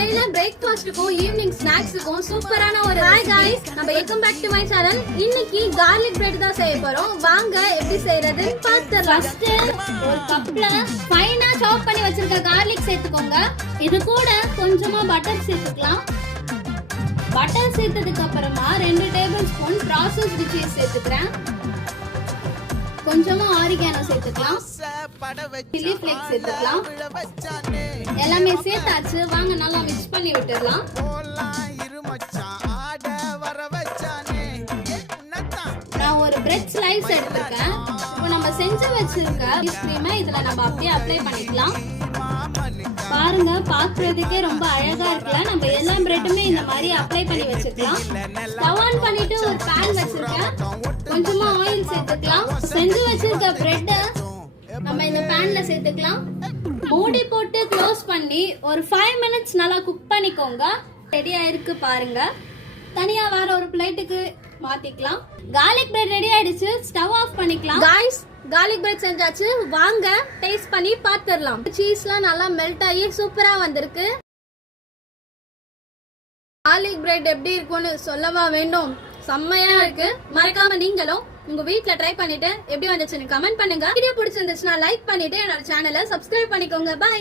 காலையில பிரேக்ஃபாஸ்ட்டுக்கும் ஈவினிங் ஸ்நாக்ஸுக்கும் சூப்பரான ஒரு ஹாய் गाइस நம்ம welcome back to my channel. இன்னைக்கு garlic bread தான் செய்ய போறோம். வாங்க எப்படி செய்யறதுன்னு பார்த்துடலாம். ஃபர்ஸ்ட் ஒரு கப்ல ஃபைனா சாப் பண்ணி வச்சிருக்க garlic சேர்த்துக்கோங்க. இது கூட கொஞ்சமா பட்டர் சேர்த்துக்கலாம். பட்டர் சேர்த்ததுக்கு அப்புறமா 2 டேபிள்ஸ்பூன் processed cheese சேர்த்துக்கிறேன். கொஞ்சமா ஆரிகானோ சேர்த்துக்கலாம். சில்லி ஃப்ளேக்ஸ் சேர்த்துக்கலாம். எல்லாமே சேர்த்தாச்சு. வாங்க நல்லா மிக்ஸ் பண்ணி விட்டுறலாம். நான் ஒரு பிரெட் ஸ்லைஸ் எடுத்துருக்கேன். இப்போ நம்ம செஞ்சு வச்சிருக்க கிரீமை இதுல நம்ம அப்படியே அப்ளை பண்ணிக்கலாம். பாருங்க, பாக்குறதுக்கே ரொம்ப அழகா இருக்குல்ல. நம்ம எல்லா பிரெட்டுமே இந்த மாதிரி அப்ளை பண்ணி வச்சுக்கலாம். ஸ்டவ் ஆன் பண்ணிட்டு ஒரு பேன் வச்சிருக்கேன். கொஞ்சமா ஆயில் சேர்த்துக்கலாம். செஞ்சு வச்சிருக்க பிரெட் நம்ம இந்த பேன்ல சேர்த்துக்கலாம். மூடி போட்டு க்ளோஸ் பண்ணி ஒரு 5 மினிட்ஸ் நல்லா குக் பண்ணிக்கோங்க. ரெடி ஆயிருக்கு பாருங்க. தனியா வேற ஒரு பிளேட்டுக்கு மாத்திக்கலாம். garlic bread ரெடி ஆயிடுச்சு. ஸ்டவ் ஆஃப் பண்ணிக்கலாம். गाइस garlic bread செஞ்சாச்சு. வாங்க டேஸ்ட் பண்ணி பார்த்துடலாம். சீஸ்லாம் நல்லா மெல்ட் ஆகி சூப்பரா வந்திருக்கு. garlic bread எப்படி இருக்கும்னு சொல்லவா வேண்டும்? செம்மையா இருக்கு. மறக்காம நீங்களும் உங்க வீட்ல ட்ரை பண்ணிட்டு எப்படி வந்துச்சுன்னு கமெண்ட் பண்ணுங்க. வீடியோ பிடிச்சிருந்துச்சுன்னா லைக் பண்ணிட்டு என்னோட சேனலை சப்ஸ்கிரைப் பண்ணிக்கோங்க. பை.